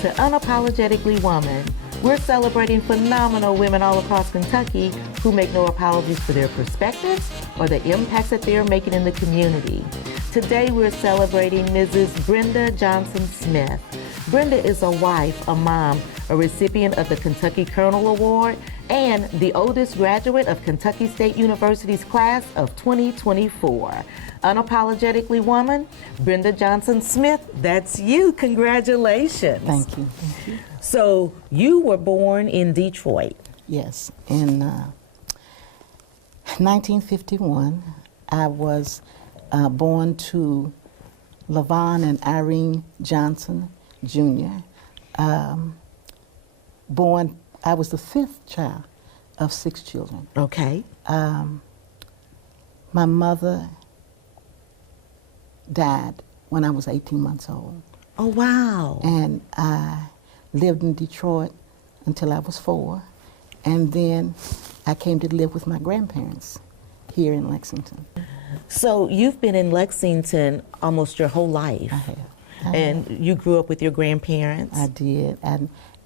to Unapologetically Woman. We're celebrating phenomenal women all across Kentucky who make no apologies for their perspectives or the impacts that they are making in the community. Today we're celebrating Mrs. Brenda Johnson Smith. Brenda is a wife, a mom, a recipient of the Kentucky Colonel Award, and the oldest graduate of Kentucky State University's class of 2024. Unapologetically Woman, Brenda Johnson Smith, that's you. Congratulations. Thank you. Thank you. So you were born in Detroit. Yes, in 1951, I was born to LaVon and Irene Johnson, Jr. I was the fifth child of 6 children. Okay. My mother died when I was 18 months old. Oh, wow. And I lived in Detroit until I was 4. And then I came to live with my grandparents here in Lexington. So you've been in Lexington almost your whole life. I have. And you grew up with your grandparents? I did.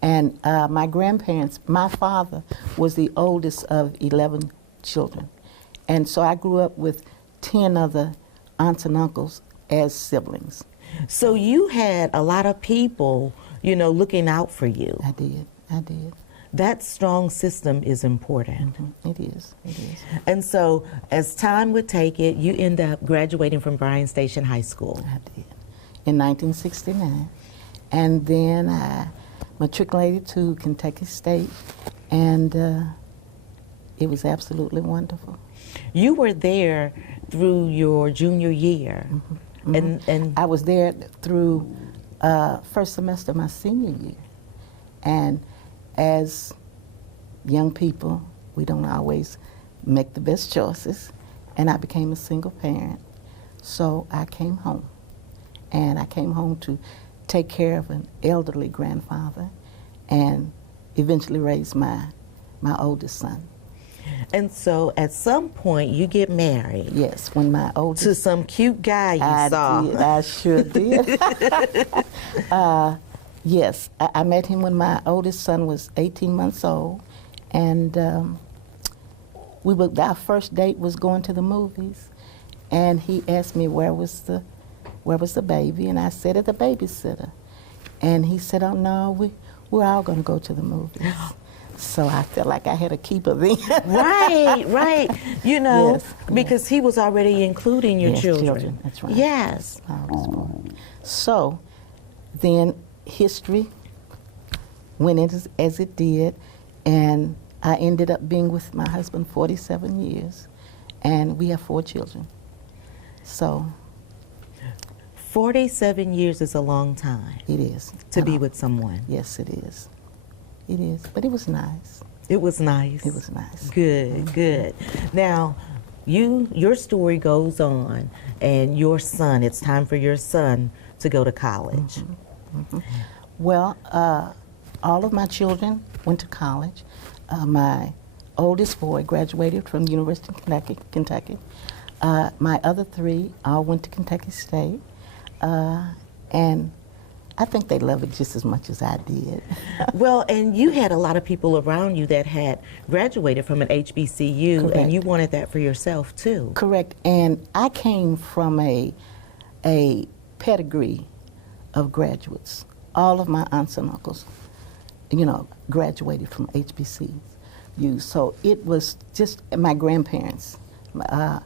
And my grandparents, my father was the oldest of 11 children. And so I grew up with 10 other aunts and uncles as siblings. So you had a lot of people, you know, looking out for you. I did. That strong system is important. Mm-hmm. It is. And so as time would take it, you end up graduating from Bryan Station High School. I did. In 1969. And then I matriculated to Kentucky State, and it was absolutely wonderful. You were there through your junior year. Mm-hmm. Mm-hmm. And I was there through first semester of my senior year. And as young people, we don't always make the best choices, and I became a single parent. So I came home, and I came home to take care of an elderly grandfather and eventually raise my oldest son. And so at some point you get married. Yes, when my oldest... To some cute guy you saw. Did, I sure did. Yes, I met him when my oldest son was 18 months old, and our first date was going to the movies, and he asked me where was the baby, and I said at the babysitter, and he said, "Oh no, we're all going to go to the movies." So I felt like I had a keeper then. Right. You know, yes, because he was already including your children. That's right. Yes. So then history went as it did, and I ended up being with my husband 47 years, and we have 4 children. So 47 years is a long time. it is. To be with someone. Yes, it is. It is, but it was nice. It was nice. It was nice. Good. Now, your story goes on, and your son, it's time for your son to go to college. Mm-hmm. Well, all of my children went to college. My oldest boy graduated from the University of Kentucky. My other 3 all went to Kentucky State, and I think they love it just as much as I did. Well, and you had a lot of people around you that had graduated from an HBCU, Correct. and you wanted that for yourself too. Correct, and I came from a pedigree of graduates. All of my aunts and uncles, graduated from HBCU. So it was just my grandparents, my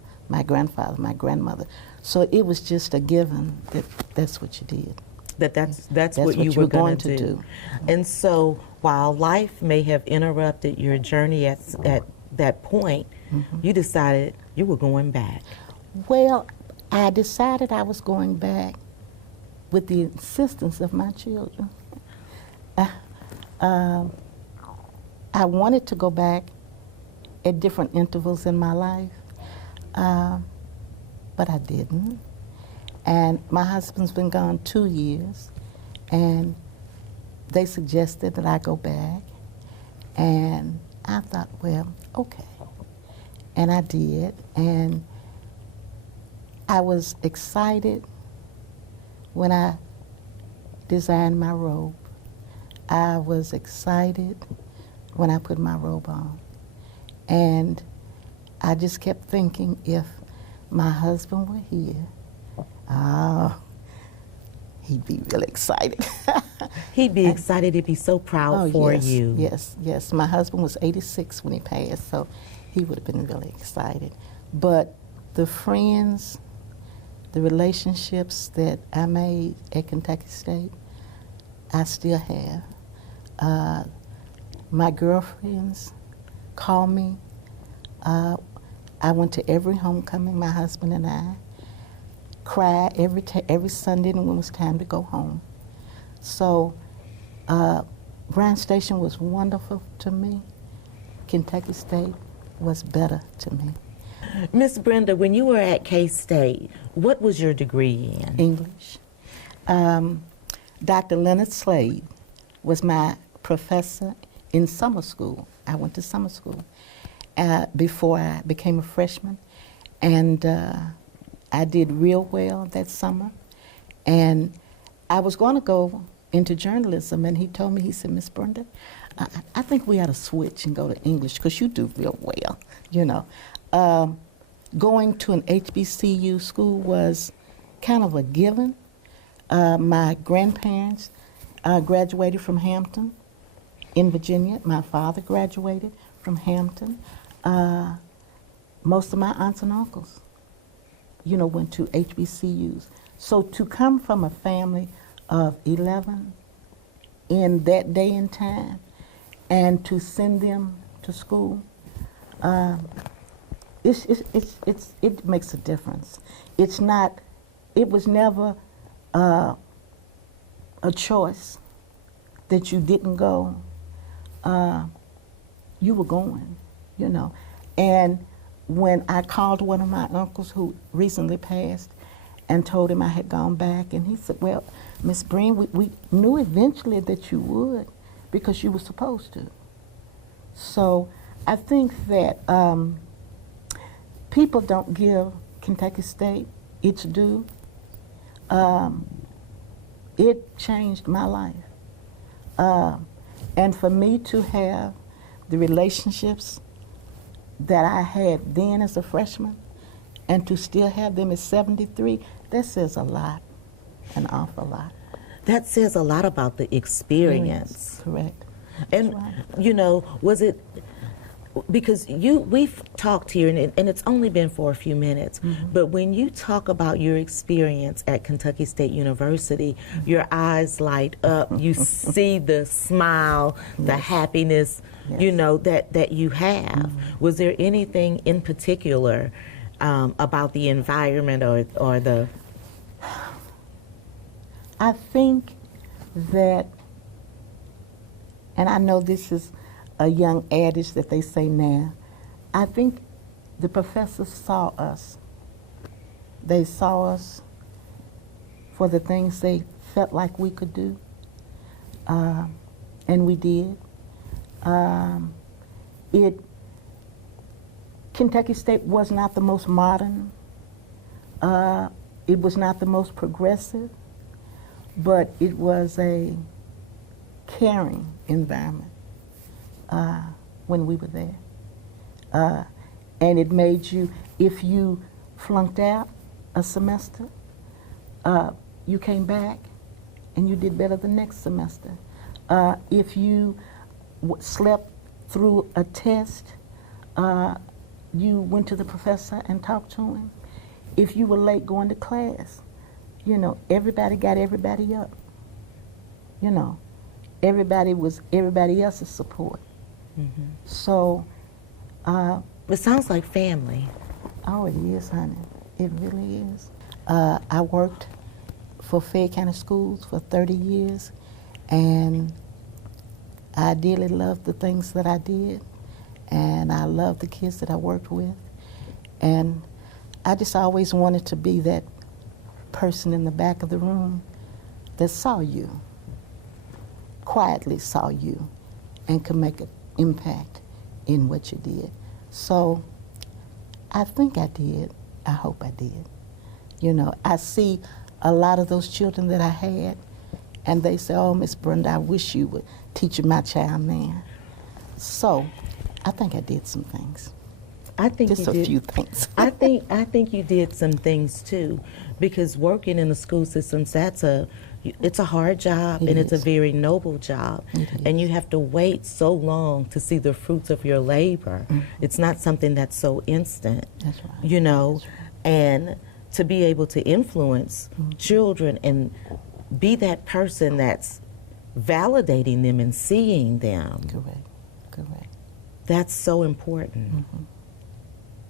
grandfather, my grandmother. So it was just a given that that's what you did. That's what you were going to do. And so while life may have interrupted your journey at that point, you decided you were going back. Well, I decided I was going back with the insistence of my children. I wanted to go back at different intervals in my life, but I didn't. And my husband's been gone 2 years, and they suggested that I go back, and I thought, well, okay. And I did, and I was excited when I designed my robe I was excited when I put my robe on. And I just kept thinking, if my husband were here, oh, he'd be really excited. He'd be excited. He'd be so proud for yes, you. Yes. My husband was 86 when he passed, so he would have been really excited. But the friends, the relationships that I made at Kentucky State, I still have. My girlfriends call me. I went to every homecoming, my husband and I. Cried every Sunday when it was time to go home. So Bryan Station was wonderful to me. Kentucky State was better to me. Miss Brenda, when you were at K-State, what was your degree in? English. Dr. Leonard Slade was my professor in summer school. I went to summer school before I became a freshman, and I did real well that summer. And I was going to go into journalism, and he told me, he said, Miss Brenda, I think we ought to switch and go to English because you do real well, you know. Going to an HBCU school was kind of a given. My grandparents graduated from Hampton in Virginia. My father graduated from Hampton. Most of my aunts and uncles, you know, went to HBCUs. So to come from a family of 11 in that day and time and to send them to school, it makes a difference. It's not, it was never a choice that you didn't go. You were going, you know. And when I called one of my uncles who recently passed and told him I had gone back, and he said, well, Miss Breen, we knew eventually that you would because you were supposed to. So I think that people don't give Kentucky State its due. It changed my life. And for me to have the relationships that I had then as a freshman and to still have them at 73, that says a lot, an awful lot. That says a lot about the experience. Correct. And, right. you know, was it, because we've talked here, and it's only been for a few minutes, but when you talk about your experience at Kentucky State University, your eyes light up, you see the smile, the happiness, you know, that you have. Was there anything in particular about the environment or the... I think that, and I know this is a young adage that they say now, I think the professors saw us. They saw us for the things they felt like we could do, and we did. Kentucky State was not the most modern, it was not the most progressive, but it was a caring environment when we were there. And it made you, if you flunked out a semester, you came back and you did better the next semester. If you slept through a test, you went to the professor and talked to him. If you were late going to class, you know, everybody got everybody up. You know, everybody was everybody else's support. So, it sounds like family. Oh, it is, honey. It really is. I worked for Fayette County Schools for 30 years, and I dearly loved the things that I did, and I loved the kids that I worked with, and I just always wanted to be that person in the back of the room that saw you, quietly saw you, and could make an impact in what you did. So I think I did. I hope I did. You know, I see a lot of those children that I had And they say, oh, Miss Brenda, I wish you would teach my child man. So I think I did some things. I think Just you a did. few things. I think you did some things too, because working in the school systems, it's a hard job, It and it's a is. very noble job, It and you is. have to wait so long to see the fruits of your labor. It's not something that's so instant, That's right. you know, That's right. and to be able to influence children and be that person that's validating them and seeing them. Correct. Correct. That's so important.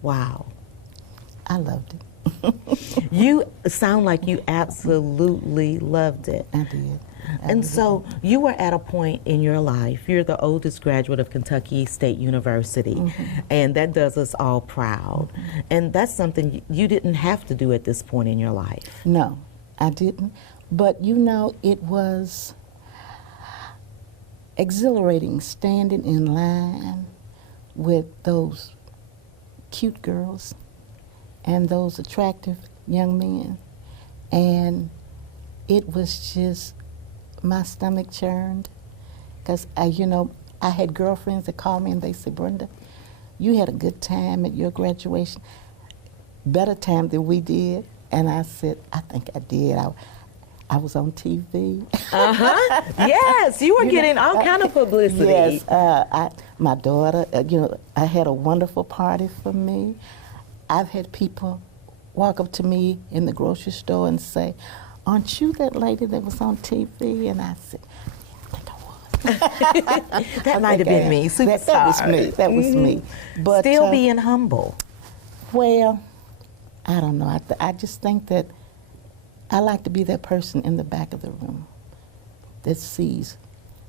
Wow. I loved it. You sound like you absolutely loved it. I did. I And really so you were at a point in your life, you're the oldest graduate of Kentucky State University, and that does us all proud. And that's something you didn't have to do at this point in your life. No, I didn't. But you know, it was exhilarating standing in line with those cute girls and those attractive young men. And it was just, my stomach churned. Because, I had girlfriends that called me and they said, Brenda, you had a good time at your graduation, better time than we did. And I said, I think I did. I was on TV. Yes, you were getting all kind of publicity. Yes, my daughter, I had a wonderful party for me. I've had people walk up to me in the grocery store and say, aren't you that lady that was on TV? And I said, yeah, I think I was. That might have been me, superstar. That was me. That was me. But Still being humble. well, I don't know. I just think that I like to be that person in the back of the room that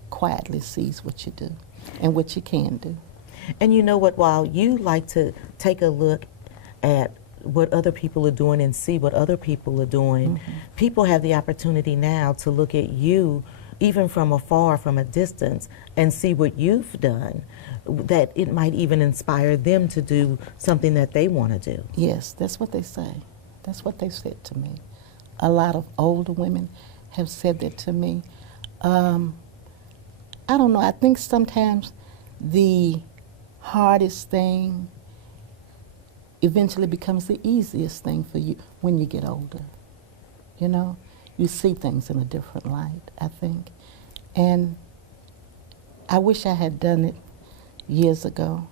quietly sees what you do and what you can do. And you know what, while you like to take a look at what other people are doing and see what other people are doing, people have the opportunity now to look at you, even from afar, from a distance, and see what you've done, that it might even inspire them to do something that they want to do. Yes, that's what they say. That's what they said to me. A lot of older women have said that to me. I don't know, I think sometimes the hardest thing eventually becomes the easiest thing for you when you get older. You know, you see things in a different light, I think. And I wish I had done it years ago.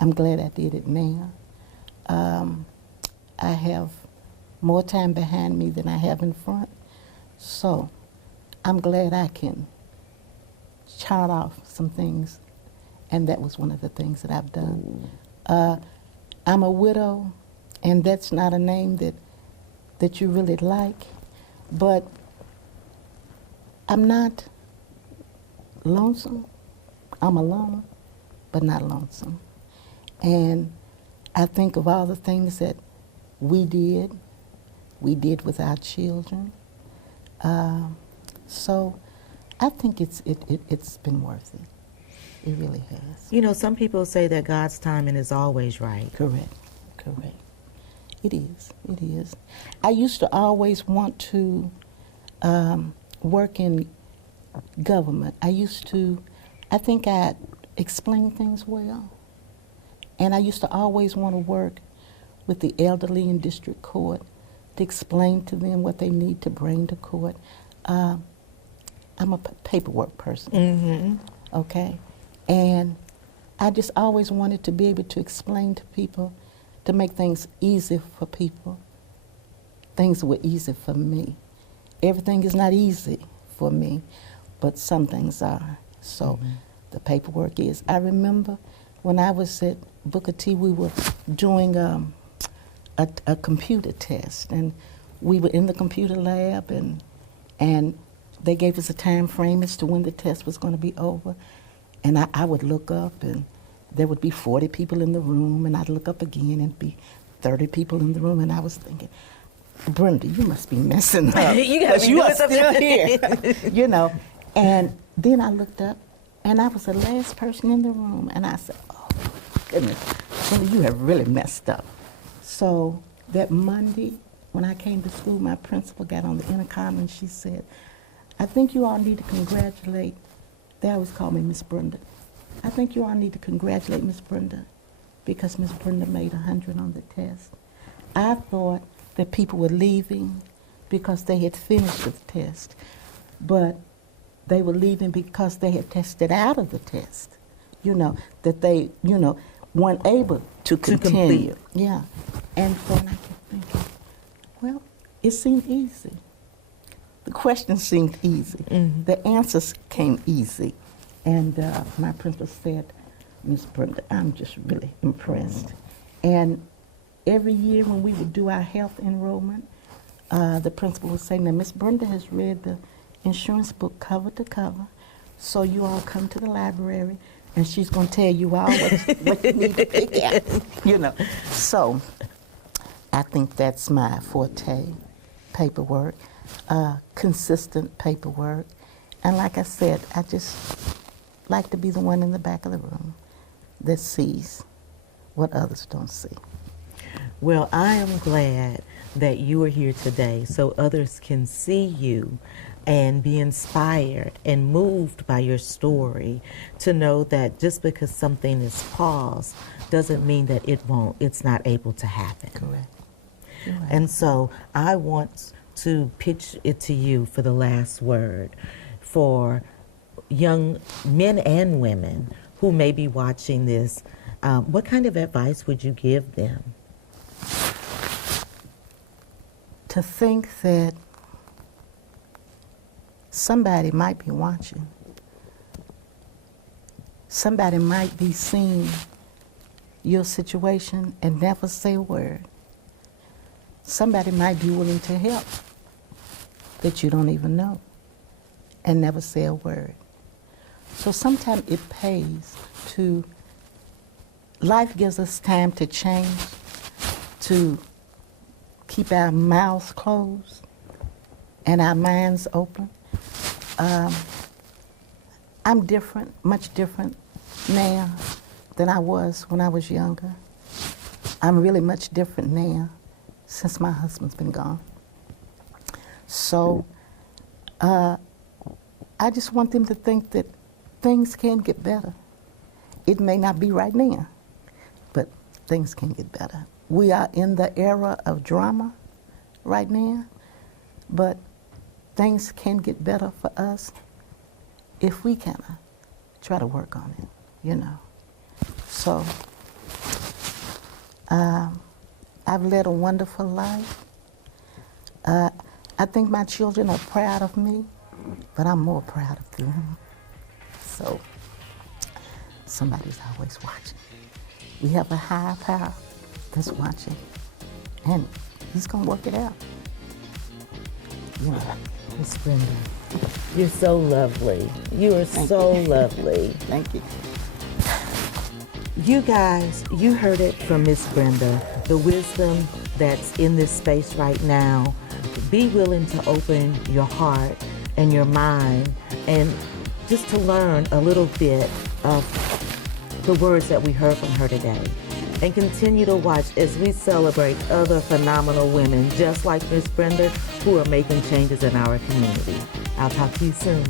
I'm glad I did it now. I have more time behind me than I have in front. So I'm glad I can chart off some things, and that was one of the things that I've done. I'm a widow, and that's not a name that you really like, but I'm not lonesome. I'm alone, but not lonesome. And I think of all the things that we did with our children. So I think it's been worth it. It really has. You know, some people say that God's timing is always right. Correct. It is. It is. I used to always want to work in government. I think I explain things well. And I used to always want to work with the elderly in district court to explain to them what they need to bring to court. I'm a paperwork person, okay? And I just always wanted to be able to explain to people, to make things easy for people. Things were easy for me. Everything is not easy for me, but some things are. So the paperwork is. I remember when I was at Booker T, we were doing a computer test, and we were in the computer lab, and they gave us a time frame as to when the test was going to be over. And I would look up, and there would be 40 people in the room, and I'd look up again and be 30 people in the room, and I was thinking, Brenda, you must be messing up. Because you are still here, you know. And then I looked up, and I was the last person in the room, and I said, oh, goodness, Brenda, you have really messed up. So that Monday, when I came to school, my principal got on the intercom, and she said, I think you all need to congratulate, they always call me Miss Brenda. I think you all need to congratulate Miss Brenda because Miss Brenda made 100 on the test. I thought that people were leaving because they had finished the test, but they were leaving because they had tested out of the test, that they, weren't able to continue. Complete. Yeah. And so I kept thinking, well, it seemed easy. The questions seemed easy. Mm-hmm. The answers came easy. And my principal said, Miss Brenda, I'm just really impressed. And every year when we would do our health enrollment, the principal would say, now Miss Brenda has read the insurance book cover to cover, so you all come to the library and she's going to tell you all what you need to pick out. So I think that's my forte, paperwork, consistent paperwork. And like I said, I just like to be the one in the back of the room that sees what others don't see. Well, I am glad that you are here today so others can see you and be inspired and moved by your story, to know that just because something is paused doesn't mean that it's not able to happen. Correct. You're right. And so I want to pitch it to you for the last word for young men and women who may be watching this. What kind of advice would you give them? To think that somebody might be watching. Somebody might be seeing your situation and never say a word. Somebody might be willing to help that you don't even know and never say a word. So sometimes it pays to, life gives us time to change, to keep our mouths closed and our minds open. I'm different, much different now than I was when I was younger. I'm really much different now since my husband's been gone. So I just want them to think that things can get better. It may not be right now, but things can get better. We are in the era of drama right now, but things can get better for us if we kind of try to work on it, So I've led a wonderful life. I think my children are proud of me, but I'm more proud of them. So somebody's always watching. We have a higher power that's watching, and he's gonna work it out. Miss Brenda, you're so lovely. You are so lovely. Thank you. You guys, you heard it from Miss Brenda, the wisdom that's in this space right now. Be willing to open your heart and your mind and just to learn a little bit of the words that we heard from her today. And continue to watch as we celebrate other phenomenal women just like Miss Brenda who are making changes in our community. I'll talk to you soon.